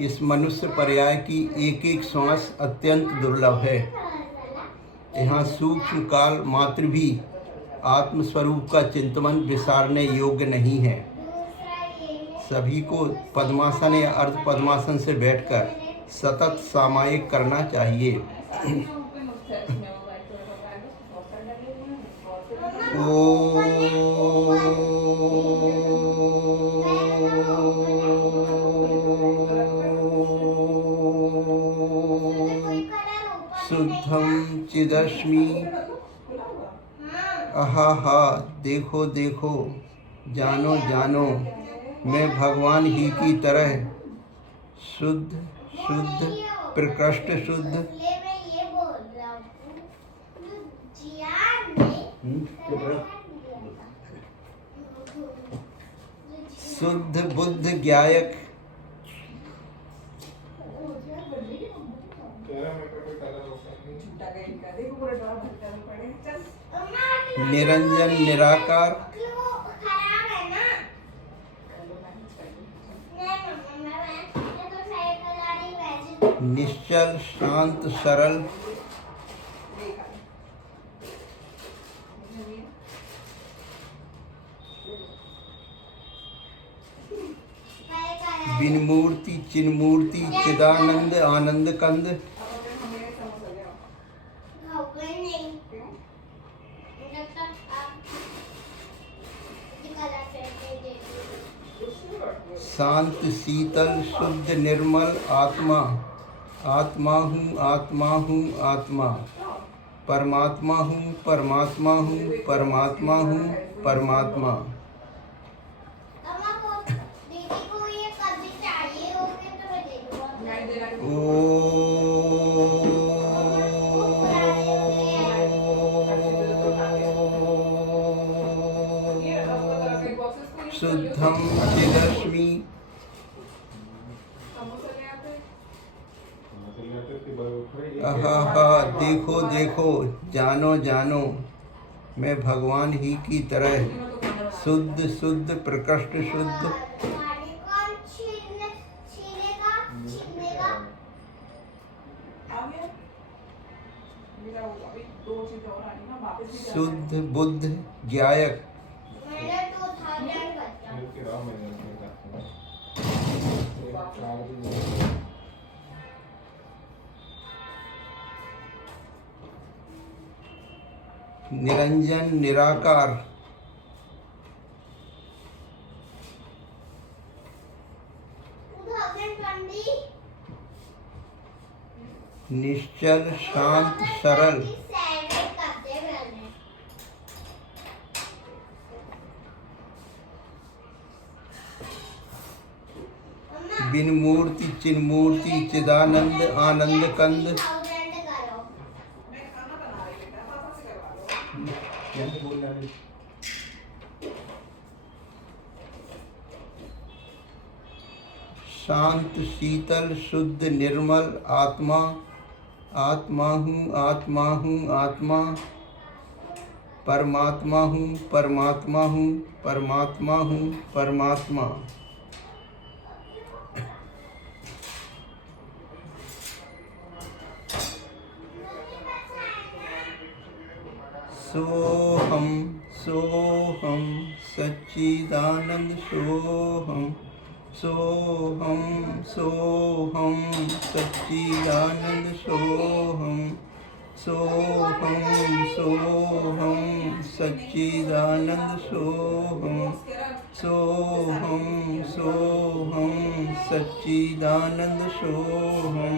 इस मनुष्य पर्याय की एक एक श्वास अत्यंत दुर्लभ है। यहाँ सूक्ष्म काल मात्र भी आत्मस्वरूप का चिंतन विसारने योग्य नहीं है। सभी को पद्मासन या अर्ध पद्मासन से बैठकर सतत सामायिक करना चाहिए। शुद्धम चिदस्मि। आहा, देखो देखो, जानो जानो, मैं भगवान ही की तरह शुद्ध शुद्ध प्रकृष्ट शुद्ध शुद्ध बुद्ध ज्ञायक निरंजन निराकार निश्चल शांत सरल बिन मूर्ति चिन्मूर्ति चिदानंद आनंद कंद शांत शीतल शुद्ध निर्मल आत्मा। आत्मा हूँ आत्मा हूँ आत्मा, परमात्मा हूँ परमात्मा हूँ परमात्मा हूँ परमात्मा। शुद्धम चिदस्मि। आहा, देखो देखो, जानो जानो, मैं भगवान ही की तरह शुद्ध शुद्ध प्रकृष्ट शुद्ध शुद्ध बुद्ध ज्ञायक निरंजन निराकार निश्चल शांत सरल बिन मूर्ति चिन्मूर्ति चिदानंद आनंद कंद शांत शीतल शुद्ध निर्मल आत्मा। आत्मा हूँ आत्मा हूँ आत्मा, परमात्मा हूँ परमात्मा हूँ परमात्मा हूँ परमात्मा। सोहम सोहम सच्चिदानंद सोहम सोहम सोहम सच्चिदानंद सोहम सोहम सोहम सच्चिदानंद सोहम सोहम सोहम सच्चिदानंद सोहम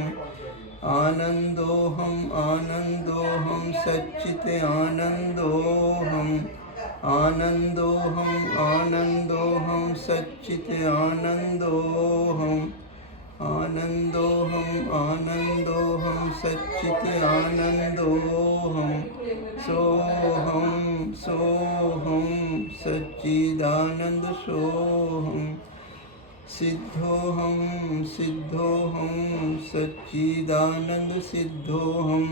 आनंदोहम आनंदोहम सच्चित आनंदोहम आनंदोहम आनंदोहम सच्चित आनंदोहम आनंदोहम आनंदोहम सच्चित आनंदोहम सोहम सोहम सच्चिदानंद सोहम सिद्धोहम सिद्धोहम सच्चिदानंद सिद्धोहम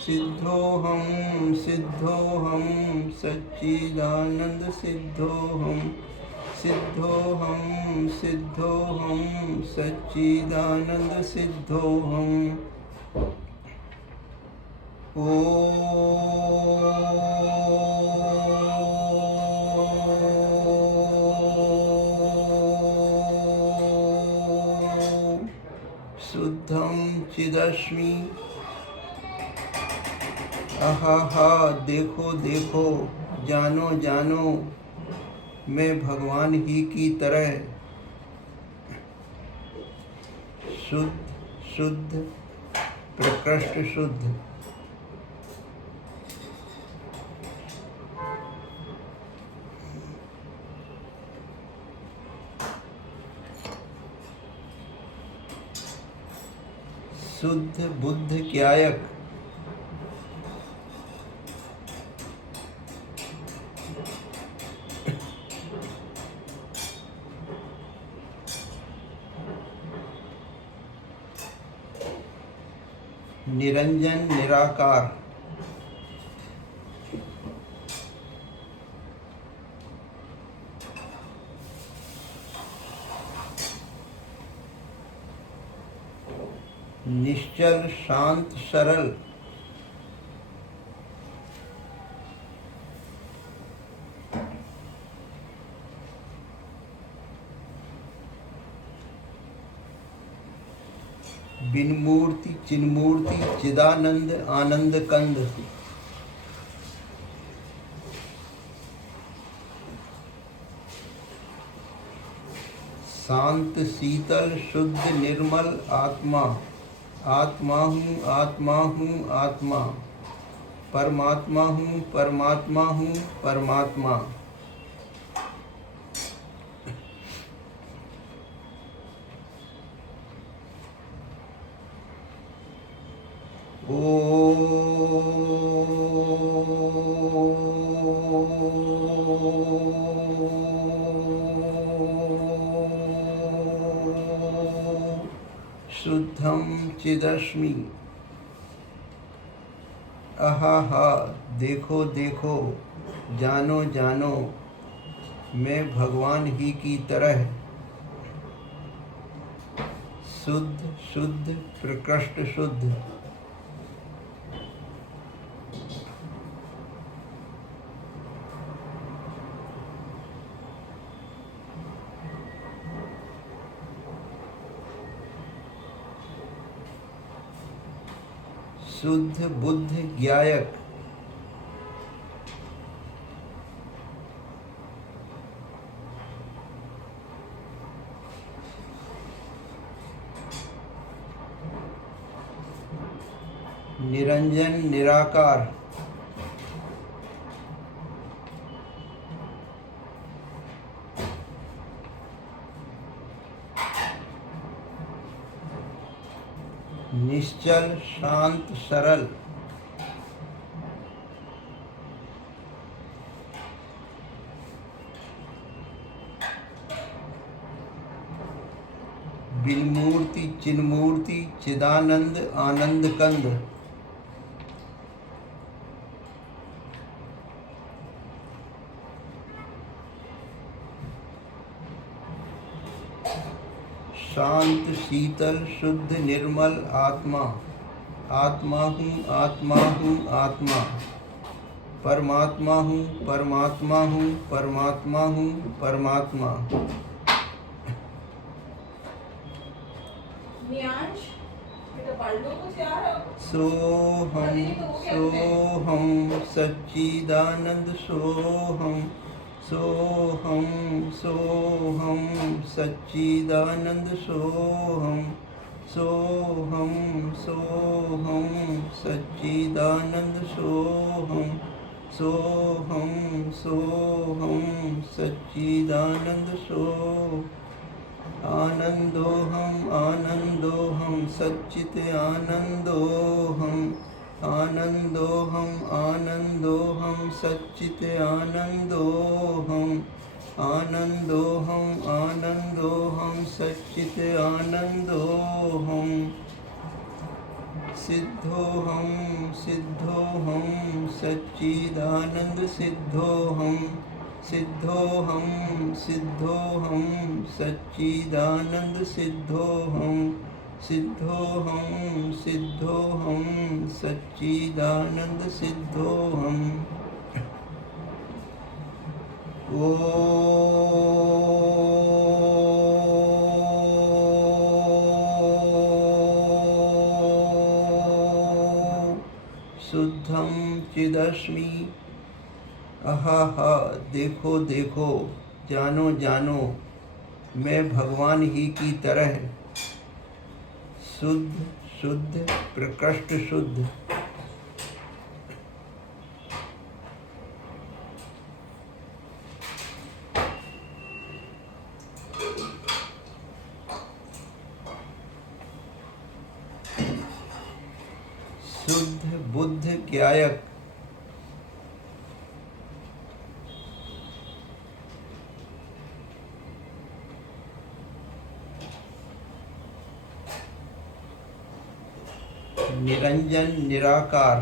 सिद्धोहम सिद्धोहम सच्चिदानंद सिद्धोहम सिद्धोहम सिद्धोहम सच्चिदानंद सिद्धोहम। शुद्धम चिदस्मि। आहा देखो देखो, जानो जानो, मैं भगवान ही की तरह शुद्ध शुद्ध प्रकृष्ट शुद्ध। शुद्ध बुद्ध ज्ञायक। निरंजन निराकार। निश्चल शांत सरल। बिनमूर्ति चिन्मूर्ति चिदानंद आनंद कंद। शांत शीतल शुद्ध निर्मल आत्मा। आत्मा हूँ आत्मा हूँ आत्मा। परमात्मा हूँ परमात्मा हूँ परमात्मा। शुद्धम चिदस्मि। आहा देखो देखो, जानो जानो, मैं भगवान ही की तरह शुद्ध शुद्ध प्रकृष्ट शुद्ध। शुद्ध बुद्ध ज्ञायक। निरंजन निराकार। निश्चल शांत सरल। बिनमूर्ति चिन्मूर्ति चिदानंद आनंद कंद। शांत शीतल शुद्ध निर्मल आत्मा। आत्मा हूँ आत्मा हूँ आत्मा। परमात्मा हूँ परमात्मा हूँ परमात्मा हूँ परमात्मा। सोहम सोहम सच्चिदानंद सोहम सोहम सोहम सच्चिदानंद सोहम सोहम सोहम सच्चिदानंद सोहम सोहम सोहम सच्चिदानंद सोहम। आनंदोहम आनंदोहम सच्चित आनंदोहम आनंदोहम आनंदोहम सच्चित आनंदोहम आनंदोहम आनंदोहम सच्चित आनंदोहम। सिद्धोहम सिद्धोहम सच्चिदानंद सिद्धोहम सिद्धोहम सिद्धोहम सच्चिदानंद सिद्धोहम सिद्धोहम सिद्धोहम सच्चिदानंद सिद्धोहम। शुद्धम चिदस्मि। अहाहा, देखो देखो, जानो जानो, मैं भगवान ही की तरह शुद्ध शुद्ध प्रकृष्ट शुद्ध। शुद्ध बुद्ध ज्ञायक। निरंजन निराकार।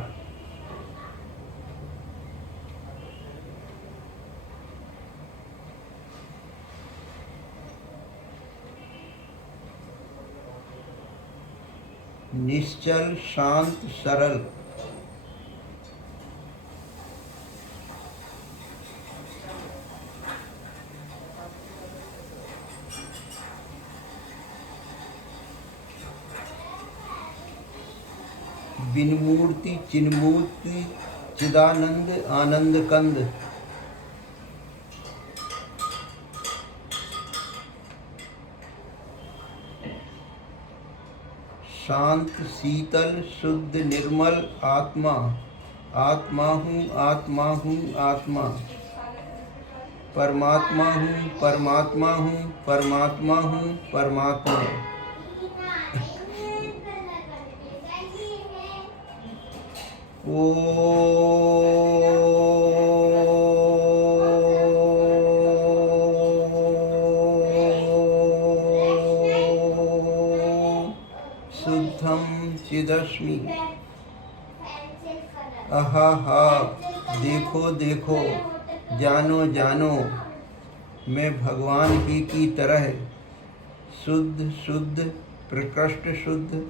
निश्चल शांत सरल। बिनमूर्ति चिन्मूर्ति चिदानंद आनंद कंद। शांत शीतल शुद्ध निर्मल आत्मा। आत्मा हूँ आत्मा हूँ आत्मा। परमात्मा हूँ परमात्मा हूँ परमात्मा हूँ परमात्मा। शुद्धम चिदस्मि। अहाहा, देखो देखो, जानो जानो, मैं भगवान ही की तरह शुद्ध शुद्ध प्रकृष्ट शुद्ध।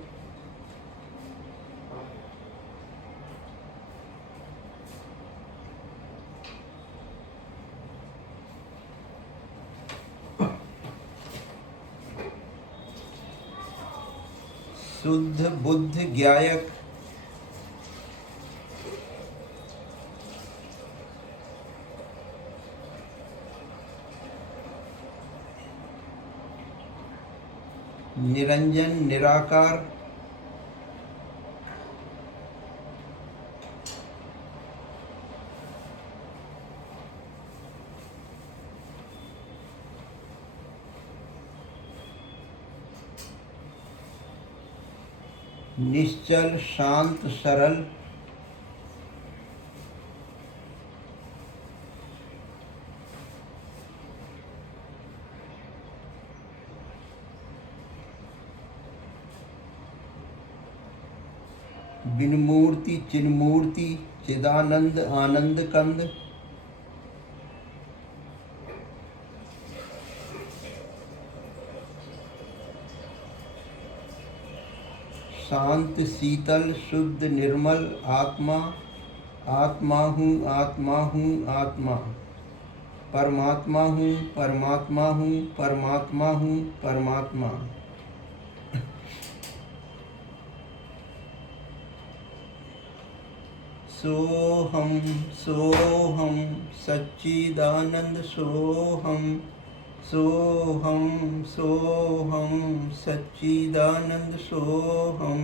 शुद्ध बुद्ध ज्ञायक। निरंजन निराकार। निश्चल शांत सरल। बिनमूर्ति चिन्मूर्ति चिदानंद आनंद कंद। शांत शीतल शुद्ध निर्मल आत्मा। आत्मा हूँ आत्मा हूँ आत्मा। परमात्मा हूँ परमात्मा हूँ परमात्मा हूँ परमात्मा। सोहम सोहम सच्चिदानंद सोहम सोहम सोहम सच्चिदानंद सोहम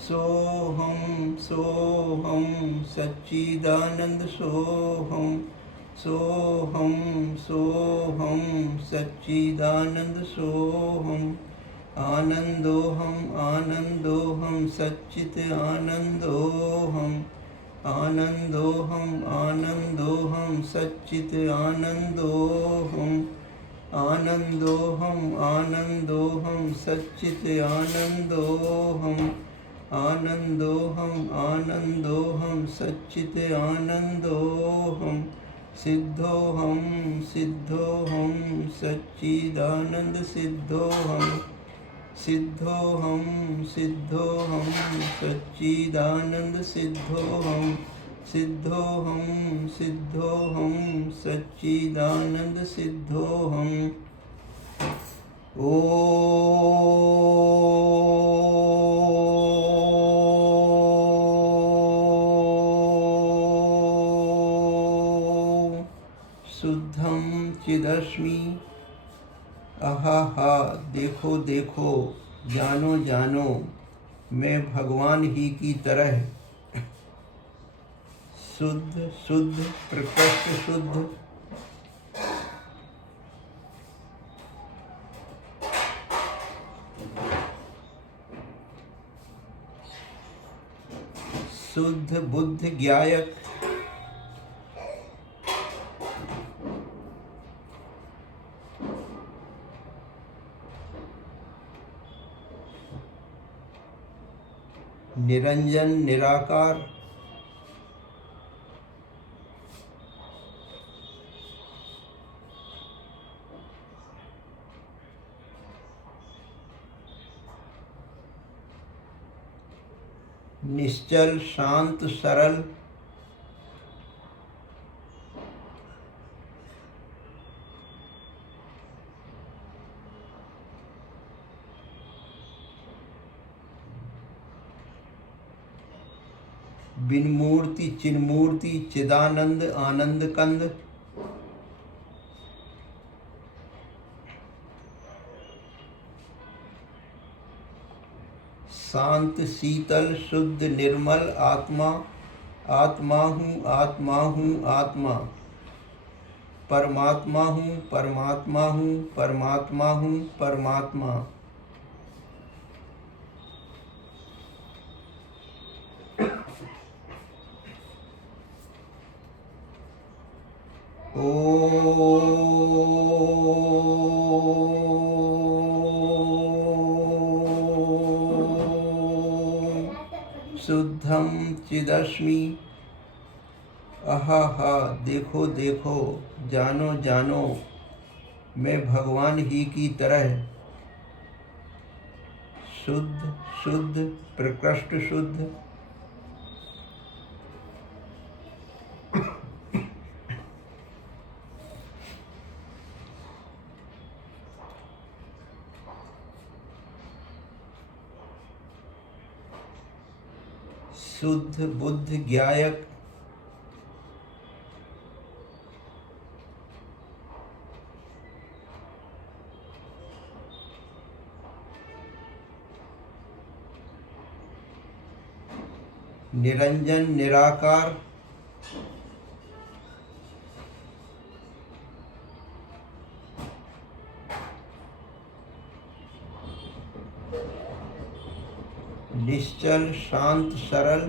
सोहम सोहम सच्चिदानंद सोहम सोहम सोहम सच्चिदानंद सोहम। आनंदोहम आनंदोहम सच्चित आनंदोहम आनंदोहम आनंदोहम सच्चित आनंदोहम आनंदोहम आनंदोहम सच्चित आनंदोहम आनंदोहम आनंदोहम सच्चित आनंदोहम सिद्धोहम सिद्धोहम सच्चिदानंद सिद्धोहम सिद्धोहम सिद्धोहम सच्चिदानंद सिद्धोहम सिद्धोहम सिद्धोहम सच्चिदानंद सिद्धोहम। ओम शुद्धम चिदस्मि। आहा, देखो देखो, जानो जानो, मैं भगवान ही की तरह शुद्ध शुद्ध प्रकृष्ट शुद्ध शुद्ध बुद्ध ज्ञायक निरंजन निराकार निश्चल शांत सरल बिन मूर्ति चिन्मूर्ति चिदानंद आनंद कंद शांत शीतल शुद्ध निर्मल आत्मा आत्मा हूँ आत्मा हूँ आत्मा परमात्मा हूँ परमात्मा हूँ परमात्मा हूँ परमात्मा। शुद्धम चिदस्मि। आहा, देखो देखो, जानो जानो, मैं भगवान ही की तरह शुद्ध शुद्ध प्रकृष्ट शुद्ध शुद्ध बुद्ध ज्ञायक निरंजन निराकार निश्चल शांत सरल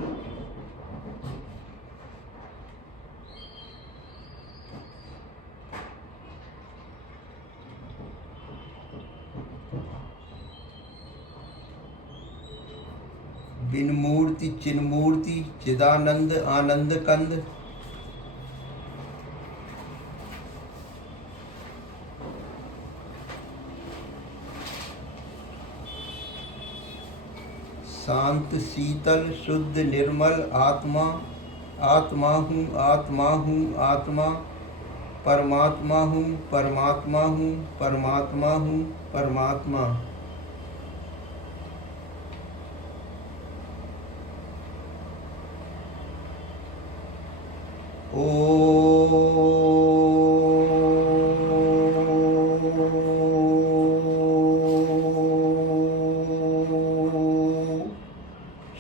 बिन मूर्ति चिन्मूर्ति चिदानंद आनंद कंद शांत शीतल शुद्ध निर्मल आत्मा आत्मा हूँ आत्मा हूँ आत्मा परमात्मा हूँ परमात्मा हूँ परमात्मा हूँ परमात्मा।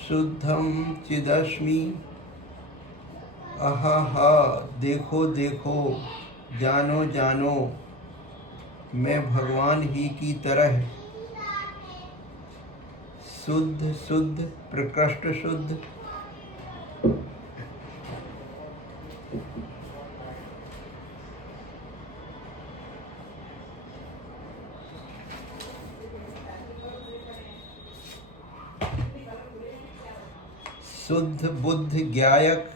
शुद्धम चिदस्मि। आहा, देखो देखो, जानो जानो, मैं भगवान ही की तरह शुद्ध शुद्ध प्रकृष्ट शुद्ध शुद्ध बुद्ध ज्ञायक,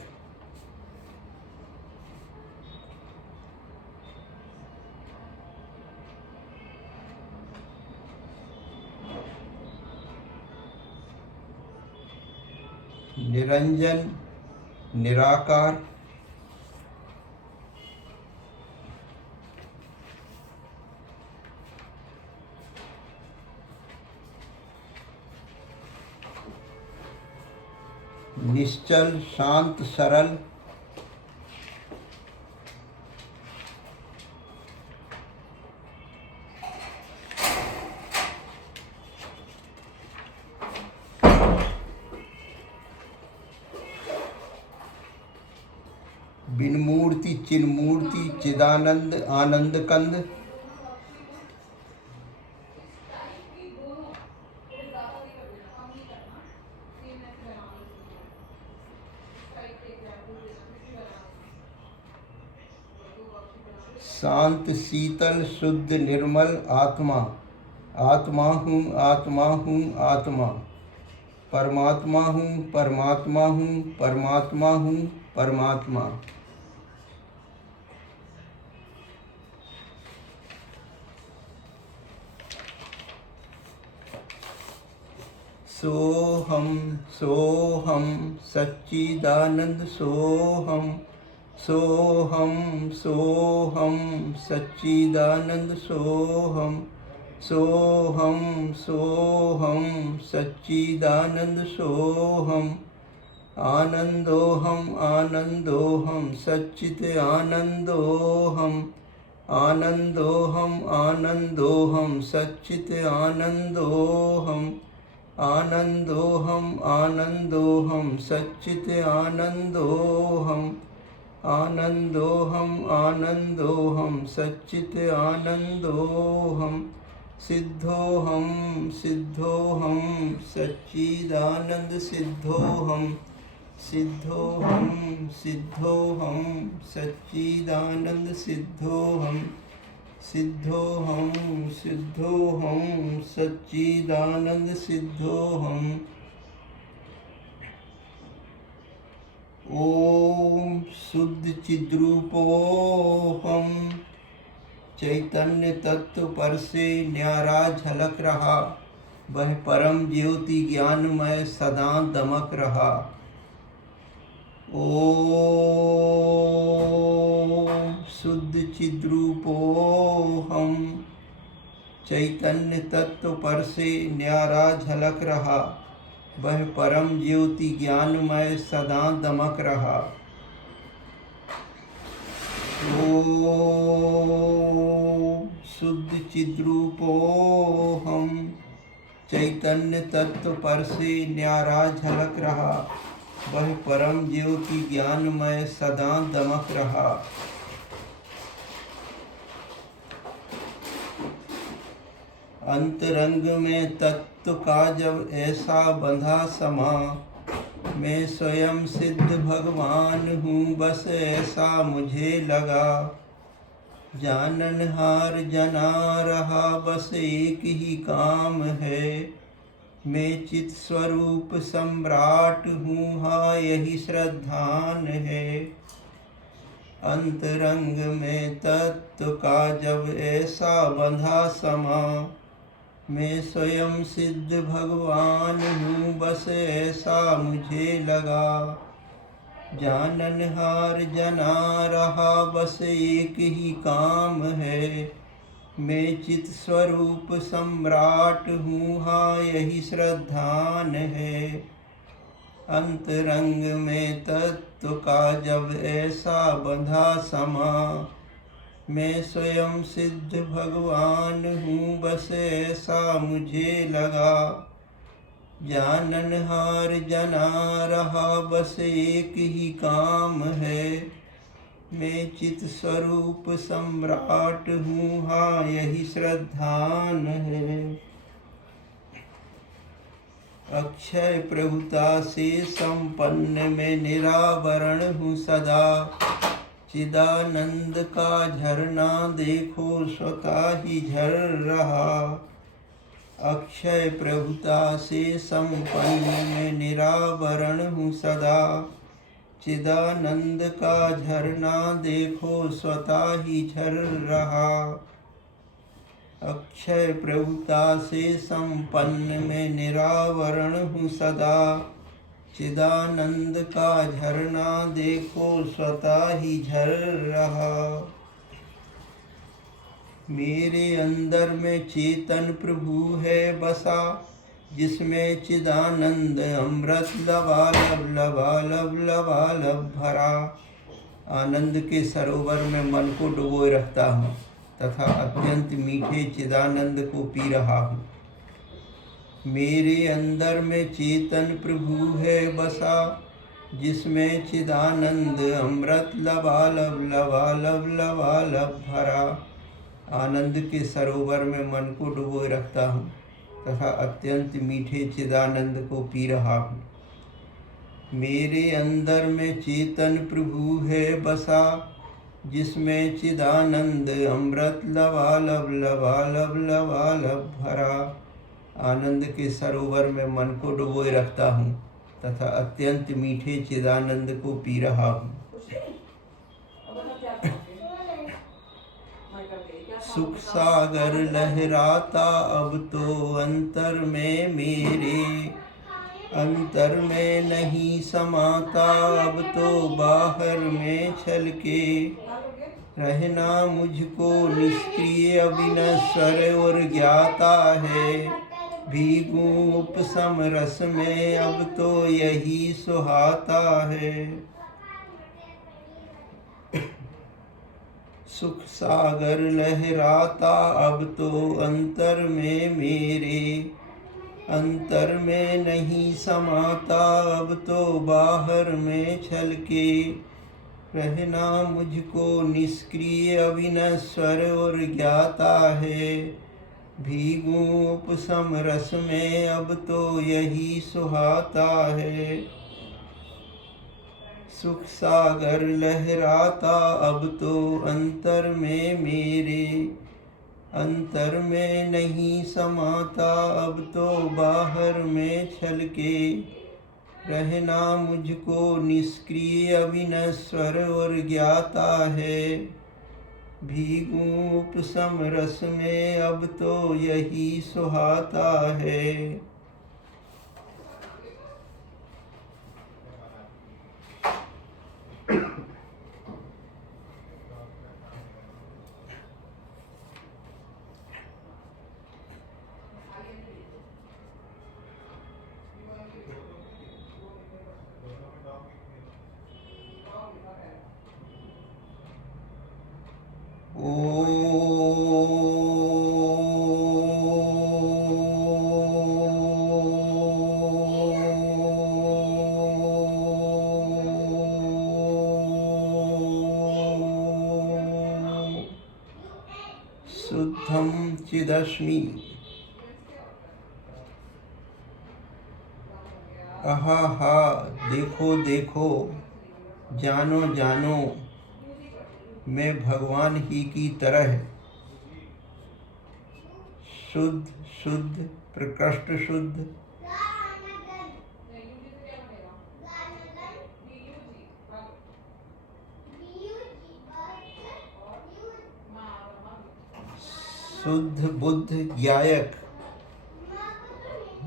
निरंजन निराकार, निश्चल शांत सरल, बिन मूर्ति चिन्मूर्ति चिदानंद आनंद कंद, शांत शीतल शुद्ध निर्मल आत्मा, आत्मा हूँ आत्मा हूँ आत्मा, परमात्मा हूँ परमात्मा हूँ परमात्मा हूँ परमात्मा। सोहम सोहम सच्चिदानंद सोहम, सोहम सोहम सच्चिदानंद सोहम, सोहम सोहम सच्चिदानंद सोहम, आनंदोहम आनंदोहम सच्चित आनंदोहम, आनंदोहम आनंदोहम सच्चित आनंदोहम, आनंदोहम आनंदोहम सच्चित आनंदोहम, आनंदोहम आनंदोहम सच्चित आनंदोहम, सिद्धोहम सिद्धोहम सच्चिदानंद सिद्धोहम, सिद्धोहम सिद्धोहम सच्चिदानंद सिद्धोहम, सिद्धोहम सिद्धोहम सच्चिदानंद सिद्धोहम। ओम शुद्ध चिद्रूपोहम, चैतन्य तत्व पर से न्यारा झलक रहा, वह परम ज्योति ज्ञानमय सदा दमक रहा। ओम शुद्ध चिद्रूपोहम, चैतन्य तत्व पर से न्यारा झलक रहा, वह परम ज्योति ज्ञानमय सदा दमक रहा। ओम शुद्ध चिद्रूपोहम, चैतन्य तत्व पर से न्यारा झलक रहा, वह परम ज्योति ज्ञानमय सदा दमक रहा। अंतरंग में तत्व का जब ऐसा बंधा समा, मैं स्वयं सिद्ध भगवान हूँ बस ऐसा मुझे लगा। जाननहार जना रहा बस एक ही काम है, मैं चित स्वरूप सम्राट हूँ हाँ यही श्रद्धान है। अंतरंग में तत्व का जब ऐसा बंधा समा, मैं स्वयं सिद्ध भगवान हूँ बस ऐसा मुझे लगा। जाननहार जना रहा बस एक ही काम है, मैं चित स्वरूप सम्राट हूँ हाँ यही श्रद्धान है। अंतरंग में तत्व का जब ऐसा बंधा समा, मैं स्वयं सिद्ध भगवान हूँ बस ऐसा मुझे लगा। जाननहार जना रहा बस एक ही काम है, मैं चित स्वरूप सम्राट हूँ हाँ यही श्रद्धान है। अक्षय प्रभुता से संपन्न मैं निरावरण हूँ सदा, चिदानंद का झरना देखो स्वतः ही झर रहा। अक्षय प्रभुता से संपन्न मैं निरावरण हूँ सदा। चिदानंद का झरना देखो स्वतः ही झर रहा। अक्षय प्रभुता से संपन्न मैं निरावरण हूँ सदा। चिदानंद का झरना देखो स्वतः ही झर रहा। मेरे अंदर में चेतन प्रभु है बसा, जिसमें चिदानंद अमृत लबालब लबालब लबालब भरा। आनंद के सरोवर में मन को डुबोए रखता हूँ तथा अत्यंत मीठे चिदानंद को पी रहा हूँ। मेरे अंदर में चेतन प्रभु है बसा, जिसमें चिदानंद अमृत लबालब लबालब लबालब भरा। आनंद के सरोवर में मन को डुबोए रखता हूँ तथा अत्यंत मीठे चिदानंद को पी रहा हूँ। मेरे अंदर में चेतन प्रभु है बसा, जिसमें चिदानंद अमृत लबालब लबालब लबालब भरा। आनंद के सरोवर में मन को डुबोए रखता हूँ तथा अत्यंत मीठे चिदानंद को पी रहा हूँ। सुख सागर लहराता अब तो अंतर में मेरे, अंतर में नहीं समाता अब तो बाहर में छलके। रहना मुझको निष्क्रिय अविनश्वर और ज्ञाता है। भीगूं उपसम रस में अब तो यही सुहाता है। सुख सागर लहराता अब तो अंतर में मेरे, अंतर में नहीं समाता अब तो बाहर में छलके। रहना मुझको निष्क्रिय अविनश्वर और ज्ञाता है। भीगूं उपसम रस में अब तो यही सुहाता है। सुख सागर लहराता अब तो अंतर में मेरे, अंतर में नहीं समाता अब तो बाहर में छलके। रहना मुझको निष्क्रिय अविनश्वर और ज्ञाता है। भीगूं उपसम रस में अब तो यही सुहाता है। शुद्धम चिदस्मि। आहा देखो देखो, जानो जानो, मैं भगवान ही की तरह शुद्ध शुद्ध प्रकृष्ट शुद्ध। शुद्ध बुद्ध ज्ञायक,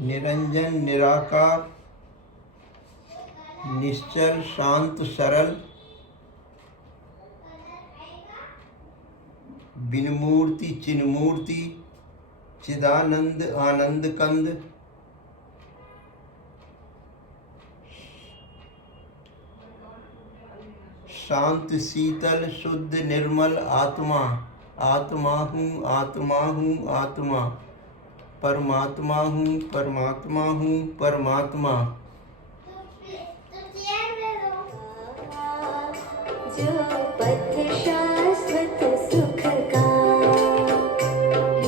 निरंजन निराकार, निश्चल शांत सरल, बिनमूर्ति चिन्मूर्ति, चिदानंद आनंद कंद। शांत शीतल शुद्ध निर्मल आत्मा। आत्मा हूँ आत्मा हूँ आत्मा, परमात्मा हूँ परमात्मा हूँ परमात्मा। जो पथ शाश्वत सुख का,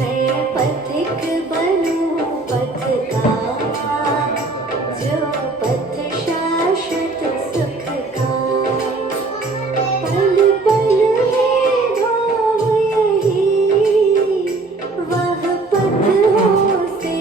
मैं पथिक बनूं पथ का। जो पथ शाश्वत सुख का, पल पल है भाव यही, वह पथ हो से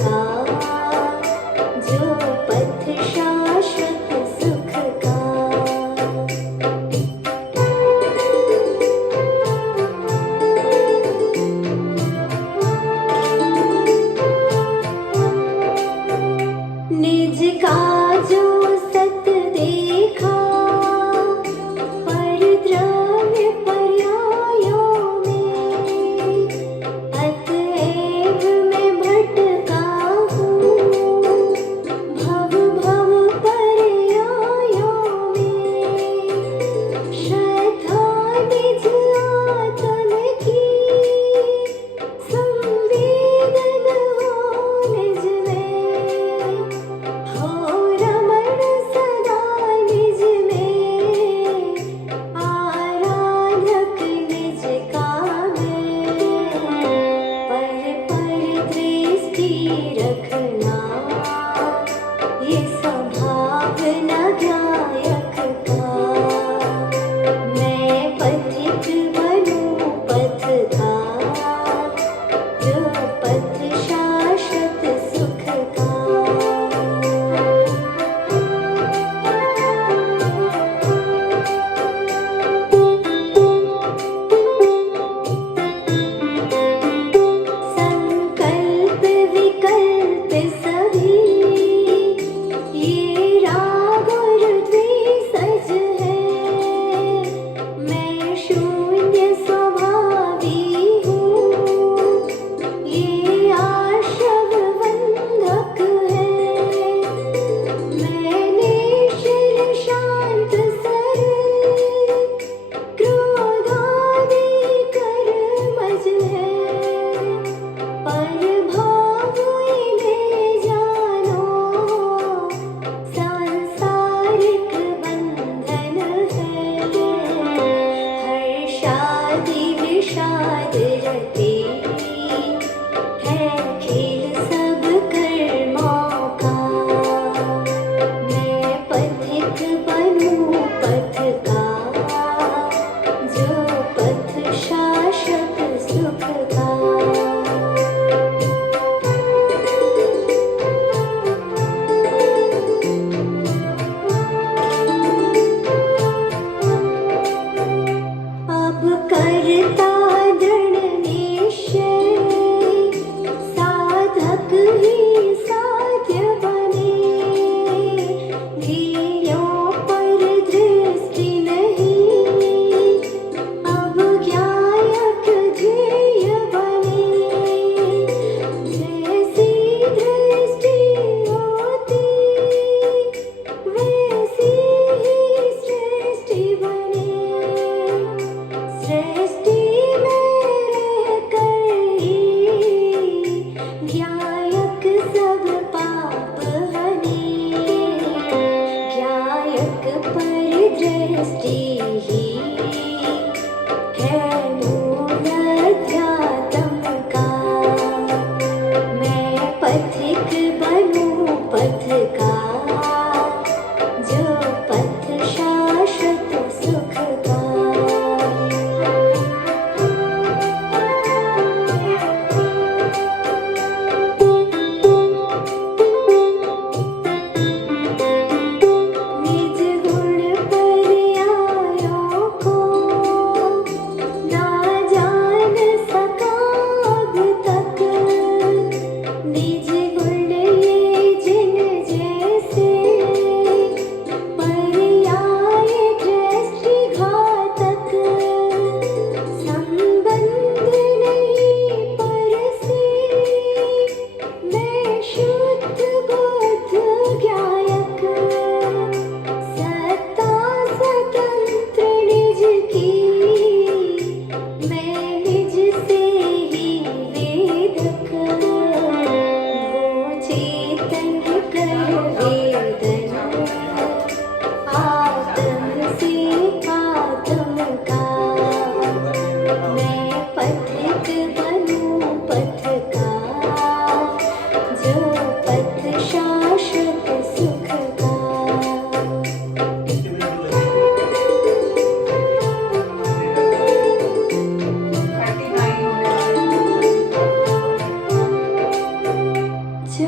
का, जो पथ शाश्वत सुख का। निज का जो सत देखा, पर द्रव्य पर्यायों में, अतएव मैं भटका हूँ भव भव पर्यायों में। श्रद्धा निज आत्म की, संवेदन हो निज में, हो रमण सदा निज में, आराधक निज का मैं। पर दृष्टि रखना, ये स्वभाव न गायक का। मैं पथिक बनूं पथ का, जो पथ शाश्वत सुख का। संकल्प विकल्प सभी, ये राग और द्वेषज है। मैं शून्य स्वभावी हूँ, ये आशव बंधक है। मैं निश्चल शांत सरल, क्रोधादि कर्मज है। पर भाव इन्हें जानो, सांसारिक बंधन है। हर्षादि विषाद रति, है खेल सब कर्मों का। मैं पथिक बनूं पथ का, जो पथ शाश्वत सुख का। अब करता दृढ़ निश्चय, साधक ही साध्य बने। ध्येयों पर दृष्टि नहीं, अब ज्ञायक ध्येय बने। जैसी दृष्टि होती, वैसी ही सृष्टि बने। सृष्टि में रहकर ही, ज्ञायक सब पाप हने। ज्ञायक पर दृष्टि ही, है मूल अध्यात्म का। मैं पथिक बनूं पथ का, जो पथ शाश्वत सुख का। निज गुण पर्यायों को, ना जान सका अब तक। निज गुण ये जिन जैसे, पर्याय दृष्टि घातक। संबंध नहीं परसे, मैं शुद्ध बुद्ध ज्ञायक। सत्ता स्वतंत्र निज की, मैं निज से ही वेदक। भो चेतन कर वेदन, आत्म से आत्म का। मैं पथिक बनूं पथ का, जो पथ शाश्वत सुख का। जो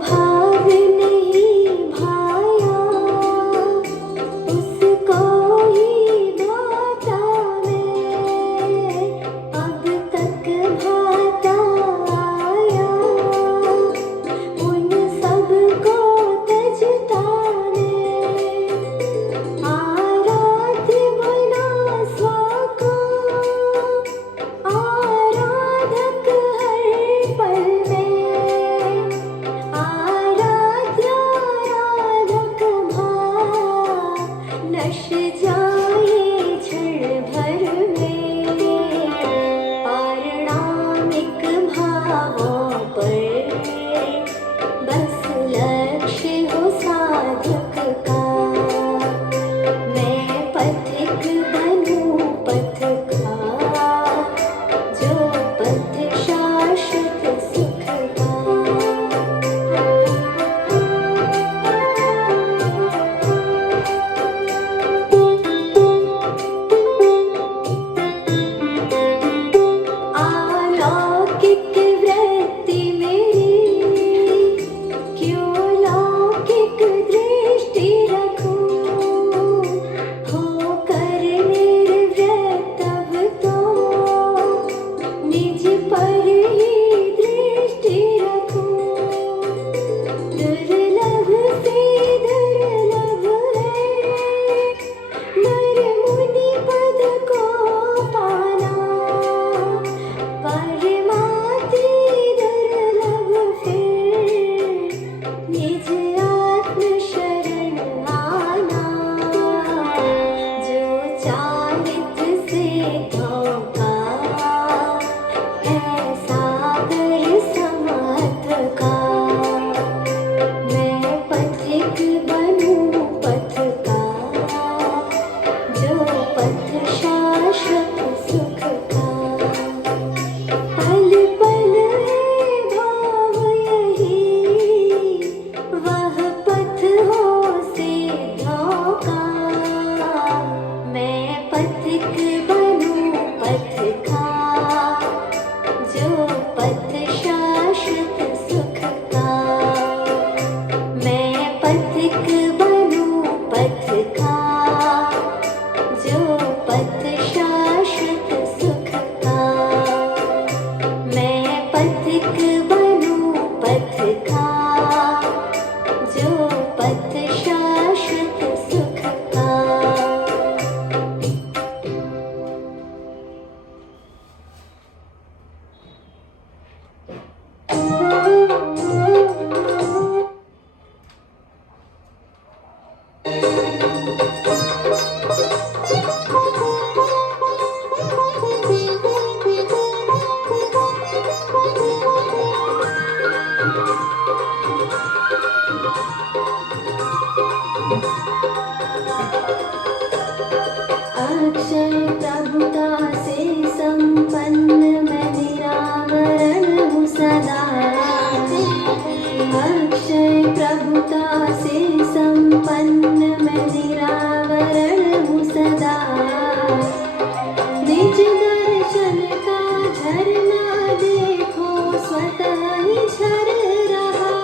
भाव नहीं भाया उसको ही भाता मैं, अब तक भाता आया उन सबको तजता मैं। आराध्य बना स्वाको आराधक हर पल में, आराध्य आराधक भाव नश जाए क्षण भर में। पारणामिक भावों पर बस लक्ष्य हो साधक का, मैं पथिक बनूं पथ का, जो पथ शाश्वत सुख का। अलौकिक वृत्ति मेरी क्यों लौकिक दृष्टि रखूं, होकर निर्वृत्त अब तो निज पर ही दृष्टि रखूं। दुर्लभ से दुर्लभ है नर मुनि पद को पाना, परमाति दुर्लभ फिर निज आत्म शरण आना। जो चालित से धोखा है सागर समर्थ का, मैं पथिक बनूं पथ का, जो पथ शाश्वत सुख का। पल पल है भाव यही वह पथ हो सिद्धों का, मैं पथिक बनूं पथ का, जो पथ शाश्वत सुख का। मैं पथिक बनूं पथ का, जो पथ शाश्वत सुख का। मैं पथिक बनूं पथ का, जो पथ शाश्वत सुख का। अक्षय प्रभुता से संपन्न मैं निरावरण हूँ सदा। अक्षय प्रभुता से संपन्न मैं निरावरण हूँ सदा। निज दर्शन का झरना देखो स्वतः ही झर रहा।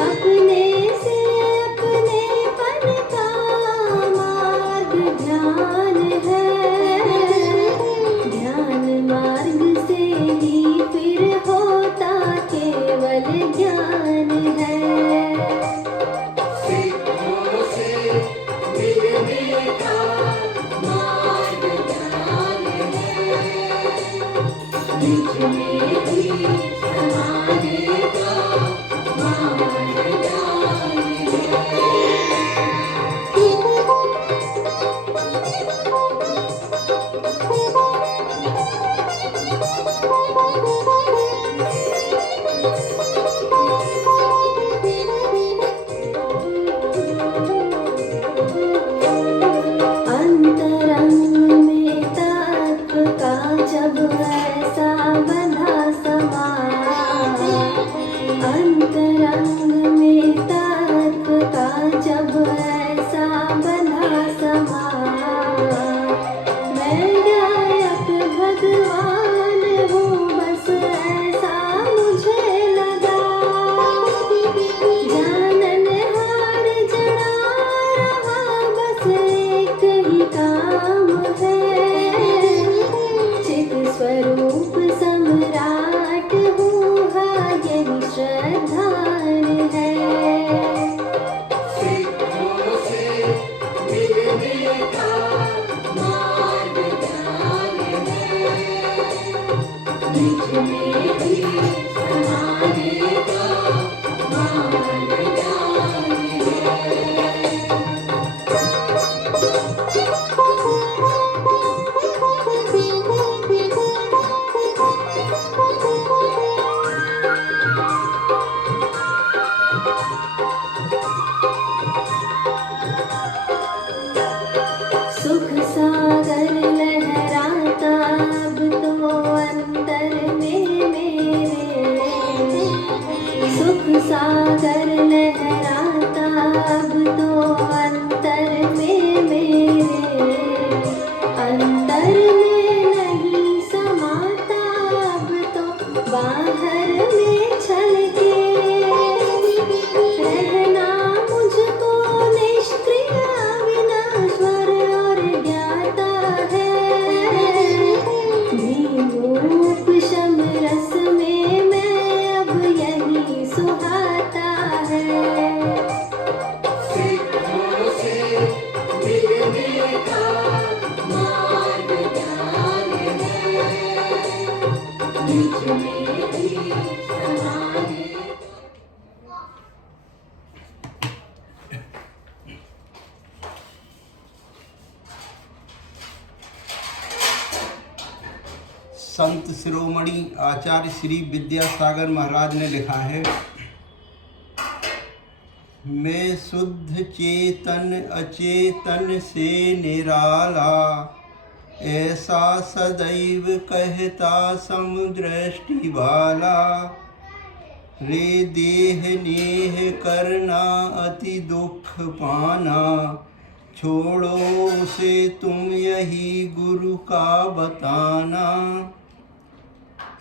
अपने से अपने पन का मार्ग ध्यान है। ध्यान मार्ग से ही फिर होता केवल ज्ञान है। सिद्धों से मिलने का मार्ग ज्ञान है। निज में ही समाने का मार्ग ज्ञान है। प्रधान है। सिद्धों से मिलने का मार्ग ज्ञान है, बीच में भी समाने का मार्ग ज्ञान है। सुख सागर लहराता अब तो अंतर में मेरे, सुख सागर लहराता अब तो अंतर में मेरे, अंतर में नहीं समाता अब तो बाहर में छलके, रहना मुझको निष्क्रिय विनाश्वर और ज्ञाता है, धीरूप शम रस में मैं अब यही सुहाता है। सिद्धों से मिलने का मार्ग ज्ञान है, बीच में भी समाने। संत शिरोमणि आचार्य श्री विद्यासागर महाराज ने लिखा है, मैं शुद्ध चेतन अचेतन से निराला, ऐसा सदैव कहता समदृष्टि वाला, रे देह नेह करना अति दुख पाना, छोड़ो उसे तुम यही गुरु का बताना।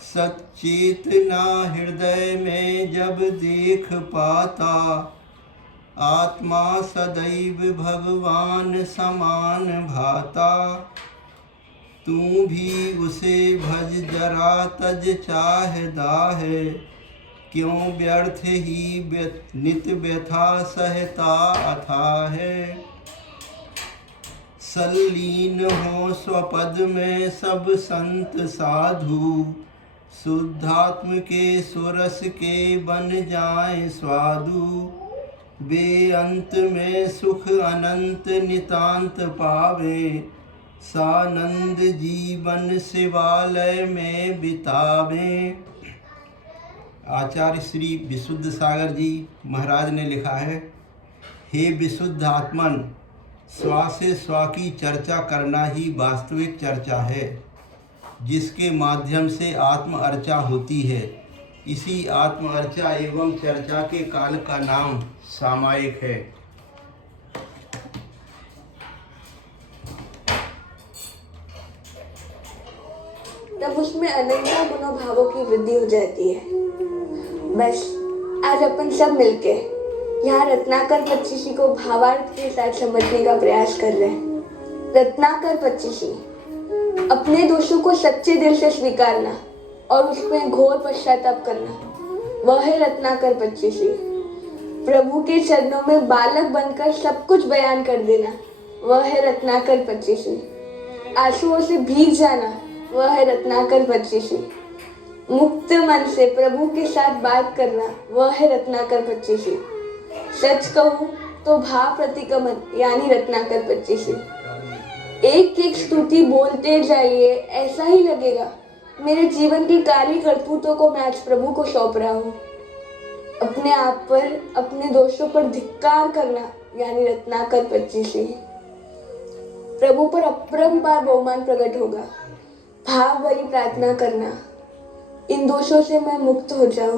सच्चेतना हृदय में जब देख पाता, आत्मा सदैव भगवान समान भाता, तू भी उसे भज जरा तज चाह दाहे, क्यों व्यर्थ ही नित व्यथा सहता अथाह है। सल्लीन हो स्वपद में सब संत साधु, शुद्धात्म के सुरस के बन जाए स्वादु, वे अंत में सुख अनंत नितांत पावे, सानंद जीवन शिवालय में बितावे। आचार्य श्री विशुद्ध सागर जी महाराज ने लिखा है, हे विशुद्ध आत्मन, स्वा से स्वा की चर्चा करना ही वास्तविक चर्चा है, जिसके माध्यम से आत्म अर्चा होती है। इसी आत्म अर्चा एवं चर्चा के काल का नाम सामायिक है। तब उसमें अनन्या मनोभावों की वृद्धि हो जाती है। बस आज अपन सब मिलके यहाँ रत्नाकर पच्चीसी को भावार्थ के साथ समझने का प्रयास कर रहे हैं। रत्नाकर पच्चीसी, अपने दोषों को सच्चे दिल से स्वीकारना और उसमें घोर पश्चाताप करना, वह है रत्नाकर पच्चीसी। प्रभु के चरणों में बालक बनकर सब कुछ बयान कर देना, वह है रत्नाकर पच्चीसी। आंसुओं से भीग जाना, वह है रत्नाकर पच्चीसी। मुक्त मन से प्रभु के साथ बात करना, वह है रत्नाकर पच्चीसी। सच कहूँ तो भाव प्रतिगमन यानी रत्नाकर पच्चीसी। एक एक स्तुति बोलते जाइए, ऐसा ही लगेगा मेरे जीवन की काली करतूतों को मैं आज प्रभु को सौंप रहा हूँ। अपने आप पर, अपने दोषों पर धिक्कार करना यानी रत्नाकर पच्चीसी। प्रभु पर अपरंपार बहुमान प्रकट होगा। भाव भरी प्रार्थना करना, इन दोषों से मैं मुक्त हो जाऊं।